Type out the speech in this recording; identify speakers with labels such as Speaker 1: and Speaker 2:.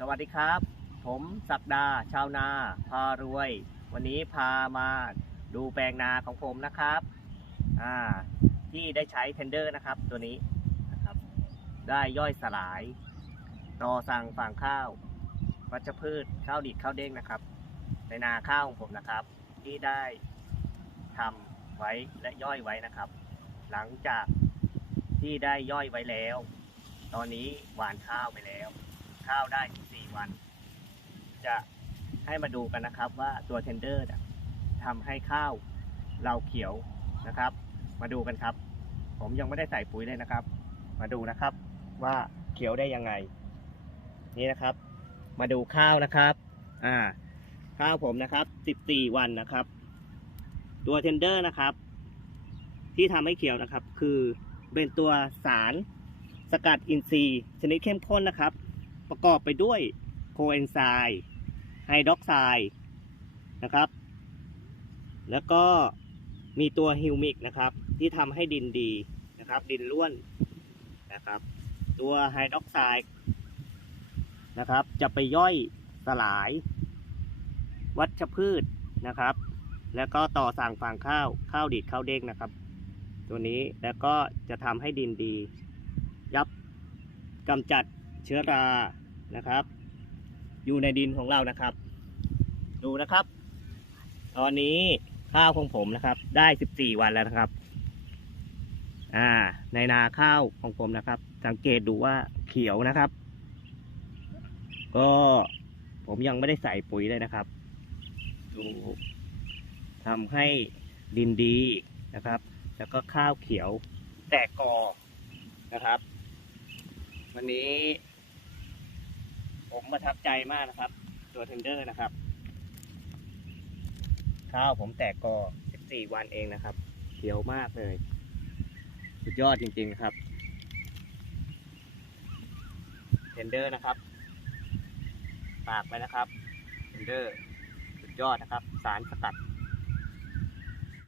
Speaker 1: สวัสดีครับ ผมศักดาชาวนา พารวย วันนี้พามาดูแปลงนาของผมนะครับอ่าที่ได้ใช้เทนเดอร์นะครับ ตัวนี้นะครับ ได้ย่อยสลาย ต่อสั่งฟางข้าววัชพืชข้าวดิบข้าวเด้งนะครับ ในนาข้าวของผมนะครับ ที่ได้ทำไว้และย่อยไว้นะครับ หลังจากที่ได้ย่อยไว้แล้ว ตอนนี้หวานข้าวไปแล้ว ข้าวได้ 14 วัน จะให้มาดูกันนะครับว่าตัวเทนเดอร์ทำให้ข้าวเราเขียวนะครับ มาดูกันครับ ผมยังไม่ได้ใส่ปุ๋ยเลยนะครับ มาดูนะครับว่าเขียวได้ยังไง นี่นะครับ มาดูข้าวนะครับ อ่า ข้าวผมนะครับ 14 วันนะครับ ตัวเทนเดอร์นะครับ ที่ทำให้เขียวนะครับ คือเป็นตัวสารสกัดอินทรีย์ชนิดเข้มข้นนะครับ ประกอบไปด้วยโคเอนไซม์ไฮดรอกไซด์นะครับ แล้วก็มีตัวฮิวมิกนะครับ ที่ทำให้ดินดีนะครับ ดินร่วนนะครับ ตัวไฮดรอกไซด์นะครับ จะไปย่อยสลาย วัชพืชนะครับ แล้วก็ต่อสั่งฟางข้าวข้าวดีดข้าวเด้งนะครับ ตัวนี้แล้วก็จะทำให้ดินดี ยับกำจัดเชื้อรา นะครับ อยู่ในดินของเรานะครับ ดูนะครับ ตอนนี้ข้าวของผมนะครับ ได้ 14 วันแล้วนะครับ อ่า ในนาข้าวของผมนะครับ สังเกตดูว่าเขียวนะครับ ก็ผมยังไม่ได้ใส่ปุ๋ยเลยนะครับ ดูทำให้ดินดีนะครับ แล้วก็ข้าวเขียวแตกกอนะครับ วันนี้ ประทับใจมากนะครับ ตัวเทนเดอร์นะครับ ข้าวผมแตกกอ 14 วันเองนะครับ เขียวมากเลย สุดยอดจริงๆครับเทนเดอร์นะครับฝากไว้นะครับเทนเดอร์สุดยอดนะครับ สารสกัด